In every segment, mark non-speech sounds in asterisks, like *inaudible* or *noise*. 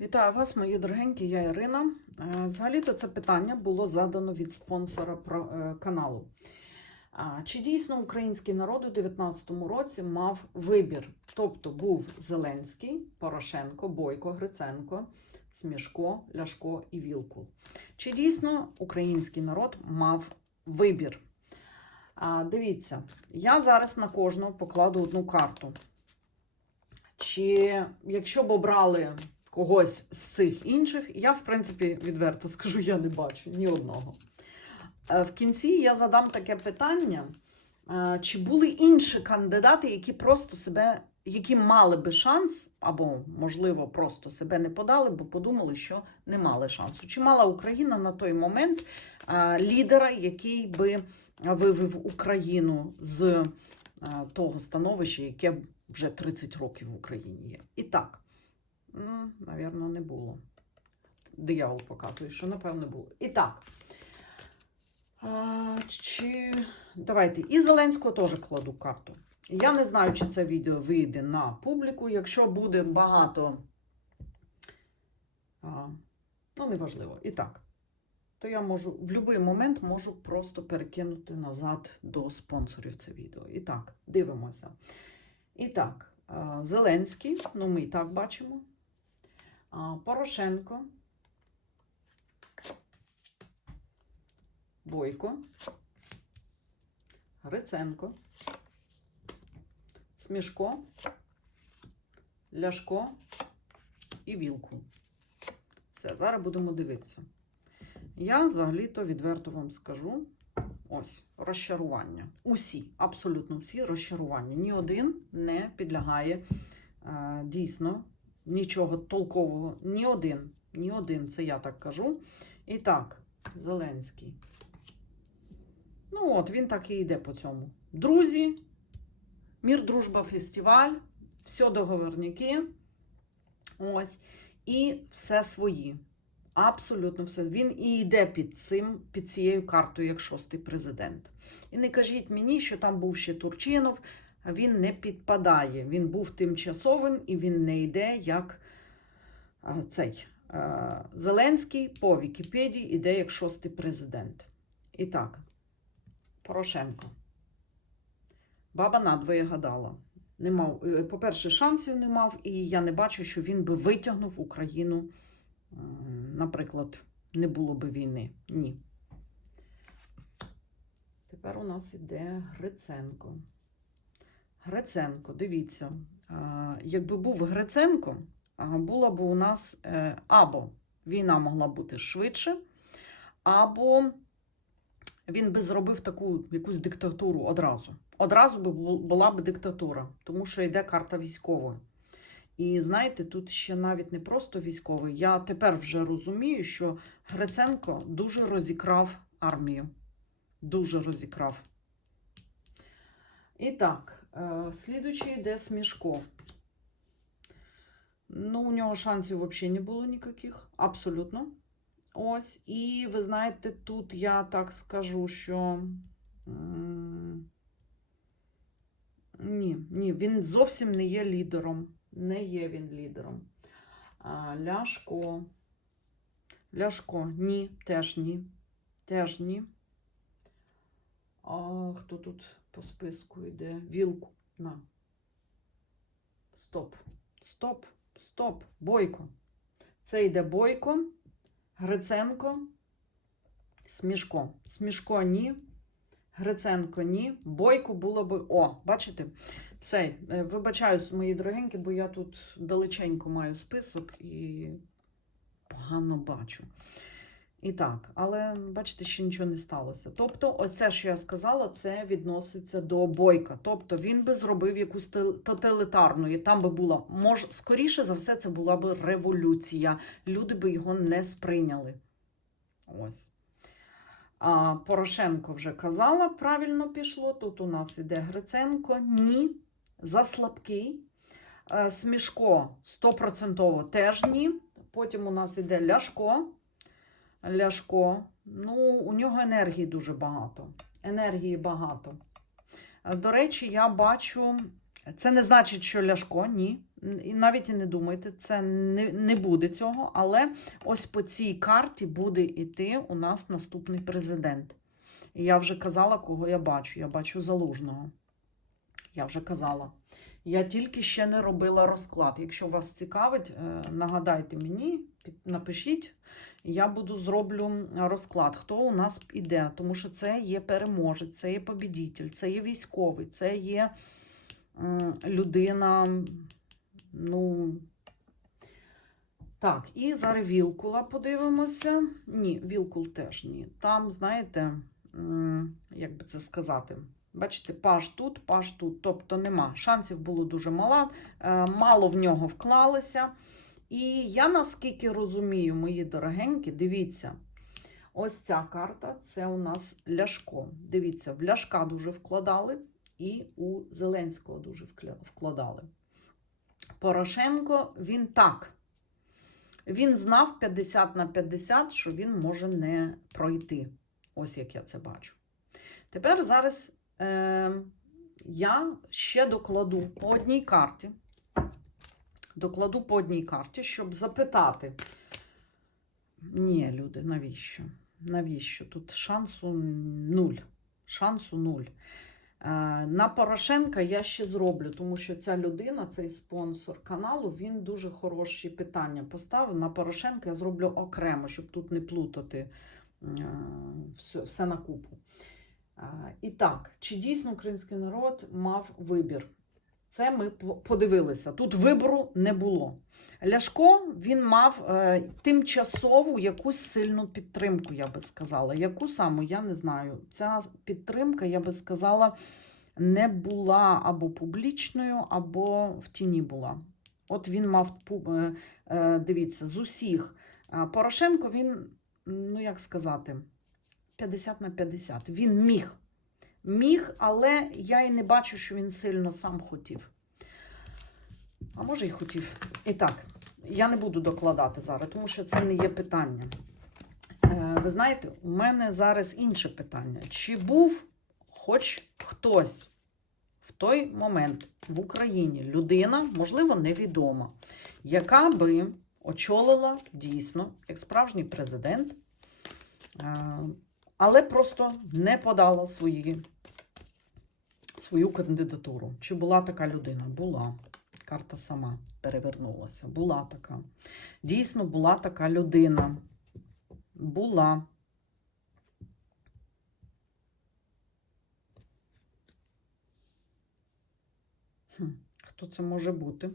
Вітаю вас, мої дорогенькі, я Ірина. Е, Взагалі-то це питання було задано від спонсора е, каналу. Чи дійсно український народ у 19-му році мав вибір? Тобто був Зеленський, Порошенко, Бойко, Гриценко, Смішко, Ляшко і Вілкул. Чи дійсно український народ мав вибір? Дивіться, я зараз на кожного покладу одну карту. Чи якщо б обрали когось з цих інших, я, в принципі, відверто скажу, я не бачу ні одного. Е, В кінці я задам таке питання: е, чи були інші кандидати, які просто себе, які мали би шанс, або, можливо, просто себе не подали, бо подумали, що не мали шансу. Чи мала Україна на той момент е, лідера, який би вивів Україну з того становища, яке вже 30 років в Україні є. І так, ну, навірно, не було. Диявол показує, що напевно було. І так. А, чи... Давайте. І Зеленського теж кладу карту. Я не знаю, чи це відео вийде на публіку. Якщо буде багато. А, ну, неважливо. І так. То я можу в будь-який момент можу просто перекинути назад до спонсорів це відео. І так, дивимося. І так, Зеленський, ну ми і так бачимо. Порошенко. Бойко. Гриценко. Смішко. Ляшко і Вілку. Все, зараз будемо дивитися. Я взагалі-то відверто вам скажу. Ось, розчарування. Усі, абсолютно всі розчарування. Ні один не підлягає е, дійсно нічого толкового. Ні один. Ні один, це я так кажу. І так, Зеленський. Ну от, він так і йде по цьому. Друзі, мір, дружба, фестиваль, все договорники. Ось. І все свої. Абсолютно все. Він і йде під цим, під цією картою, як шостий президент. І не кажіть мені, що там був ще Турчинов, він не підпадає. Він був тимчасовим і він не йде як цей Зеленський по Вікіпедії йде як шостий президент. І так, Порошенко. Баба надвоє гадала. Не мав, е, по-перше, шансів не мав, і я не бачу, що він би витягнув Україну. Наприклад, не було би війни. Ні. Тепер у нас іде Гриценко. Гриценко, дивіться. Якби був Гриценко, була б у нас е, або війна могла бути швидше, або він би зробив таку якусь диктатуру одразу. Одразу би була б диктатура, тому що йде карта військової. І знаєте, тут ще навіть не просто військовий. Я тепер вже розумію, що Гриценко дуже розікрав армію. Дуже розікрав. І так, е, слідуючий йде Смішко. Ну, у нього шансів взагалі не було ніяких. Абсолютно. Ось. І ви знаєте, тут я так скажу, що. Ні, ні, він зовсім не є лідером. Не є він лідером. Ляшко. Ляшко. Ні, теж ні. Теж ні. А хто тут по списку йде? Вілку. На. Стоп. Стоп. Стоп. Бойко. Це йде Бойко, Гриценко, Смішко. Смішко ні. Гриценко ні. Бойко було би. О, бачите? Все, е, вибачаюсь, мої дорогенькі, бо я тут далеченько маю список і погано бачу. І так, але бачите, ще нічого не сталося. Тобто, оце, що я сказала, це відноситься до бойка. Тобто він би зробив якусь тоталітарну, і там би була, мож, скоріше за все, це була би революція. Люди би його не сприйняли. Ось. А, Порошенко вже казала, правильно пішло. Тут у нас іде Гриценко. Ні. Заслабкий. Е, Смішко 100% теж ні. Потім у нас іде Ляшко. Ляшко. Ну, у нього енергії дуже багато. Енергії багато. До речі, я бачу. Це не значить, що Ляшко, ні. І навіть і не думайте, це не, не буде цього, але ось по цій карті буде йти у нас наступний президент. І я вже казала, кого я бачу. Я бачу залужного. Я вже казала. Я тільки ще не робила розклад. Якщо вас цікавить, е, нагадайте мені, напишіть. Я буду зроблю розклад, хто у нас іде, тому що це є переможець, це є побідітель, це є військовий, це є людина. Ну. Так, і зараз Вілкула подивимося. Ні, Вілкул теж ні. Там, знаєте, як би це сказати, бачите, паш тут, паш тут. Тобто нема. Шансів було дуже мало, е, мало в нього вклалися. І я наскільки розумію, мої дорогенькі, дивіться, ось ця карта це у нас Ляшко. Дивіться, в Ляшка дуже вкладали, і у Зеленського дуже вкладали. Порошенко він так. Він знав 50 на 50, що він може не пройти. Ось як я це бачу. Тепер зараз е, я ще докладу по одній карті. Докладу по одній карті, щоб запитати. Ні, люди, навіщо? Навіщо? Тут шансу нуль. Шансу нуль. Е, На Порошенка я ще зроблю, тому що ця людина, цей спонсор каналу, він дуже хороші питання поставив. На Порошенка я зроблю окремо, щоб тут не плутати е, все, все на купу. Е, І так, чи дійсно український народ мав вибір? Це ми подивилися. Тут вибору не було. Ляшко він мав е, тимчасову якусь сильну підтримку, я би сказала. Яку саме, я не знаю. Ця підтримка, я би сказала, не була або публічною, або в тіні була. От він мав, е, е, дивіться, з усіх. Порошенко, він, ну як сказати, 50 на 50. Він міг. Міг, але я і не бачу, що він сильно сам хотів. А може, і хотів. І так, я не буду докладати зараз, тому що це не є питання. Е, ви знаєте, у мене зараз інше питання. Чи був хоч хтось в той момент в Україні людина, можливо, невідома, яка би очолила дійсно, як справжній президент, е, але просто не подала свої, свою кандидатуру. Чи була така людина? Була. Карта сама перевернулася. Була така. Дійсно, була така людина. Була. Хто це може бути?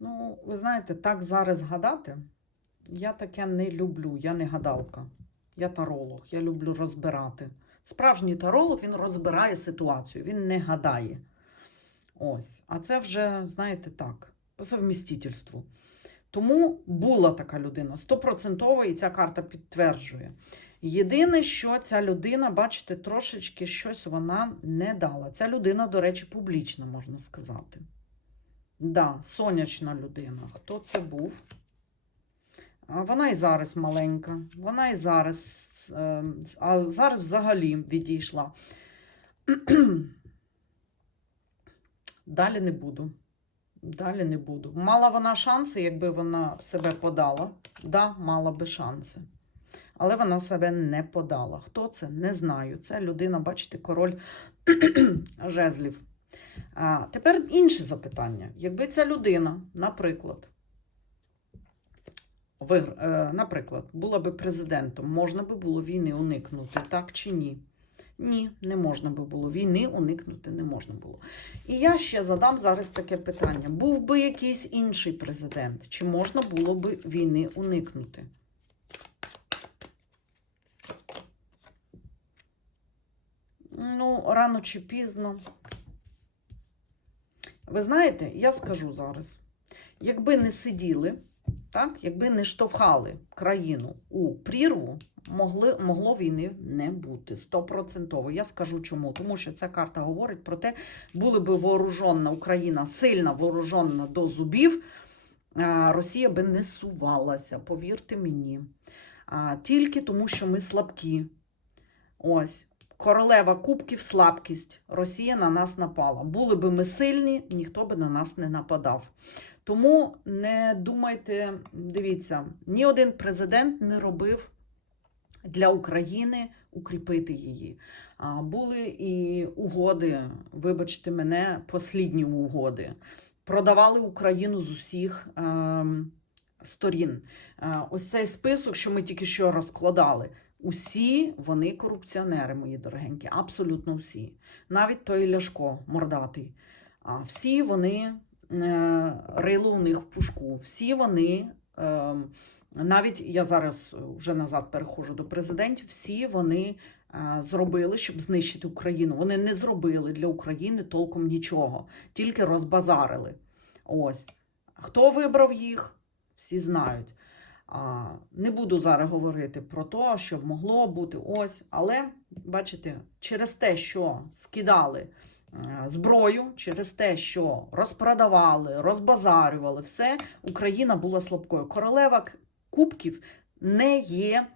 Ну, ви знаєте, так зараз гадати, я таке не люблю, я не гадалка. Я таролог, я люблю розбирати. Справжній таролог він розбирає ситуацію, він не гадає. Ось. А це вже, знаєте, так, по совмістительству. Тому була така людина, стопроцентово, і ця карта підтверджує. Єдине, що ця людина, бачите, трошечки щось вона не дала. Ця людина, до речі, публічна, можна сказати. Да, сонячна людина. Хто це був? Вона і зараз маленька, вона і зараз, е, а зараз взагалі відійшла. *clears throat* Далі не буду. Далі не буду. Мала вона шанси, якби вона себе подала. Да, мала би шанси. Але вона себе не подала. Хто це? Не знаю. Це людина, бачите, король *clears throat* жезлів. А, тепер інше запитання. Якби ця людина, наприклад, вигр... е, наприклад, була би президентом, можна би було війни уникнути, так чи ні? Ні, не можна би було. Війни уникнути не можна було. І я ще задам зараз таке питання: був би якийсь інший президент, чи можна було би війни уникнути? Ну, рано чи пізно. Ви знаєте, я скажу зараз: якби не сиділи, так, якби не штовхали країну у прірву, могли, могло війни не бути стопроцентово. Я скажу чому. Тому що ця карта говорить про те, були би вооружена Україна сильно вооружена до зубів, Росія би не сувалася, повірте мені. Тільки тому, що ми слабкі. Ось. Королева кубків, слабкість. Росія на нас напала. Були би ми сильні, ніхто би на нас не нападав. Тому не думайте, дивіться, ні один президент не робив для України укріпити її. А, Були і угоди, вибачте мене, послідні угоди. Продавали Україну з усіх ем, сторін. Е, Ось цей список, що ми тільки що розкладали. Усі вони корупціонери, мої дорогенькі, абсолютно всі. Навіть той Ляшко мордатий. А всі вони е, у них в пушку. Всі вони, е, навіть я зараз вже назад переходжу до президентів, всі вони е, зробили, щоб знищити Україну. Вони не зробили для України толком нічого, тільки розбазарили. Ось. Хто вибрав їх, всі знають. Не буду зараз говорити про те, що могло бути ось, але бачите, через те, що скидали зброю, через те, що розпродавали, розбазарювали все, Україна була слабкою. Королева Кубків не є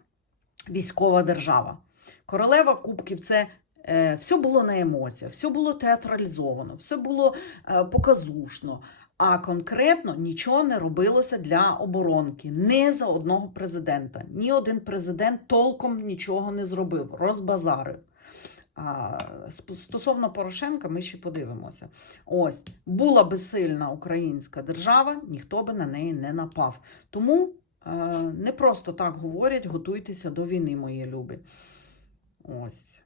військова держава. Королева Кубків це е, все було на емоціях, все було театралізовано, все було е, показушно. А конкретно нічого не робилося для оборонки. Не за одного президента. Ні один президент толком нічого не зробив, розбазарив. А, стосовно Порошенка, ми ще подивимося. Ось була би сильна українська держава, ніхто би на неї не напав. Тому е, не просто так говорять, готуйтеся до війни, мої любі. Ось.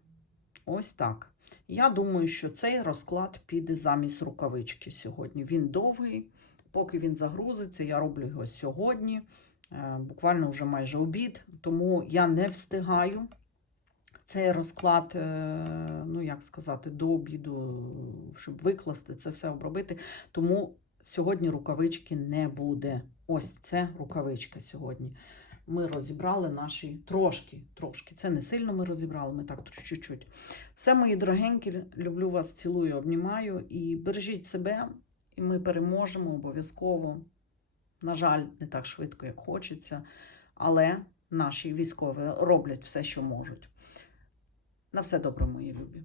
Ось так. Я думаю, що цей розклад піде замість рукавички сьогодні. Він довгий, поки він загрузиться, я роблю його сьогодні. Е, Буквально вже майже обід, тому я не встигаю цей розклад, е, ну як сказати, до обіду, щоб викласти це все обробити. Тому сьогодні рукавички не буде. Ось це рукавичка сьогодні. Ми розібрали наші трошки, трошки. Це не сильно ми розібрали, ми так чуть-чуть. Все, мої дорогенькі, люблю вас, цілую, обнімаю і бережіть себе, і ми переможемо обов'язково. На жаль, не так швидко, як хочеться, але наші військові роблять все, що можуть. На все добре, мої любі.